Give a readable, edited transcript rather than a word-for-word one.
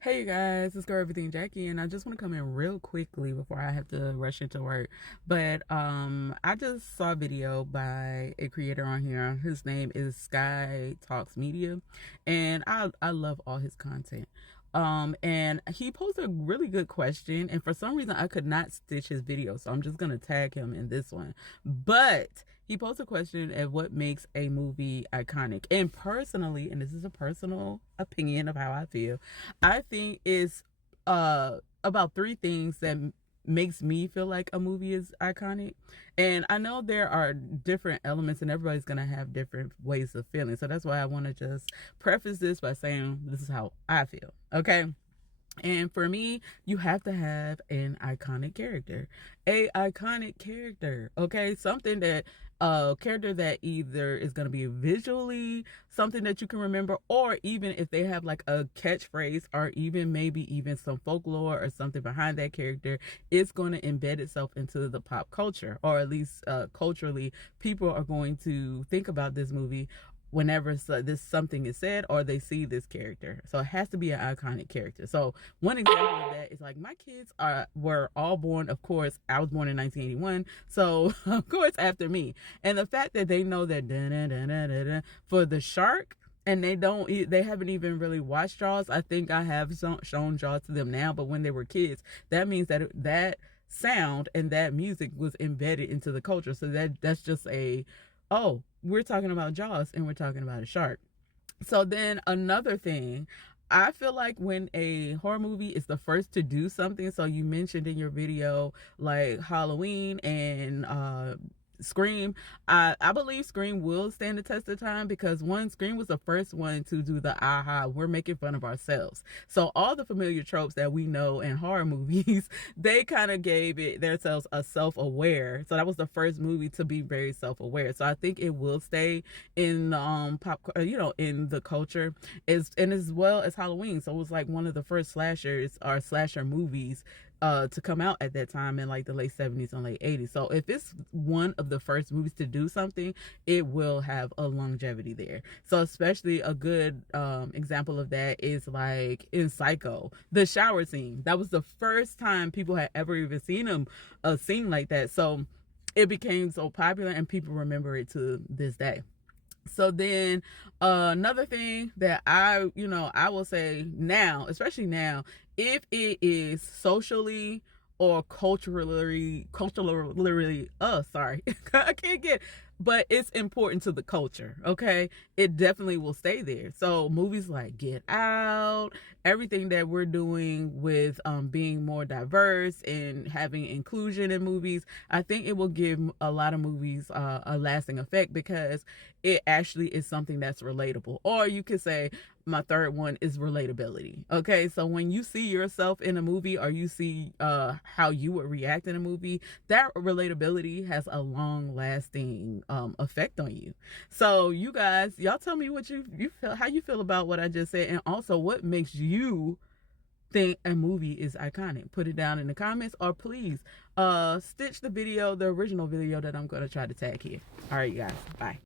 Hey you guys, it's Girl Everything Jackie, and I just want to come in real quickly before I have to rush into work. But I just saw a video by a creator on here. His name is Sky Talks Media, and I love all his content. And he posted a really good question, and for some reason I could not stitch his video, so I'm just gonna tag him in this one. But he posed a question of what makes a movie iconic. And personally, and this is a personal opinion of how I feel, I think it's about three things that makes me feel like a movie is iconic. And I know there are different elements and everybody's going to have different ways of feeling. So that's why I want to just preface this by saying this is how I feel. Okay? And for me, you have to have an iconic character. A iconic character, okay? Something that a character that either is going to be visually something that you can remember, or even if they have like a catchphrase, or even maybe even some folklore or something behind that character, it's going to embed itself into the pop culture, or at least culturally, people are going to think about this movie whenever this something is said or they see this character. So it has to be an iconic character. So one example of that is like my kids were all born, of course, I was born in 1981, so of course after me. And the fact that they know that for the shark, and they haven't even really watched Jaws. I think I have shown Jaws to them now, but when they were kids, that means that sound and that music was embedded into the culture. So that's just oh, we're talking about Jaws and we're talking about a shark. So then another thing, I feel like when a horror movie is the first to do something, so you mentioned in your video like Halloween and Scream. I believe Scream will stand the test of time because one, Scream was the first one to do the aha, we're making fun of ourselves. So all the familiar tropes that we know in horror movies, they kind of gave it themselves a self-aware. So that was the first movie to be very self-aware. So I think it will stay in pop, in the culture, as well as Halloween. So it was like one of the first slashers or slasher movies to come out at that time in like the late 70s and late 80s. So if it's one of the first movies to do something, it will have a longevity there. So especially a good example of that is like in Psycho, the shower scene. That was the first time people had ever even seen a scene like that. So it became so popular and people remember it to this day. So then another thing that I will say now, especially now, if it is socially or culturally, sorry, I can't get, but it's important to the culture, okay? It definitely will stay there. So movies like Get Out, everything that we're doing with being more diverse and having inclusion in movies, I think it will give a lot of movies a lasting effect because it actually is something that's relatable. Or you could say my third one is relatability. Okay, so when you see yourself in a movie or you see how you would react in a movie, that relatability has a long lasting effect on you. So you guys, y'all tell me what you feel, how you feel about what I just said, and also what makes you think a movie is iconic. Put it down in the comments, or please stitch the original video that I'm going to try to tag here. All right, you guys, bye.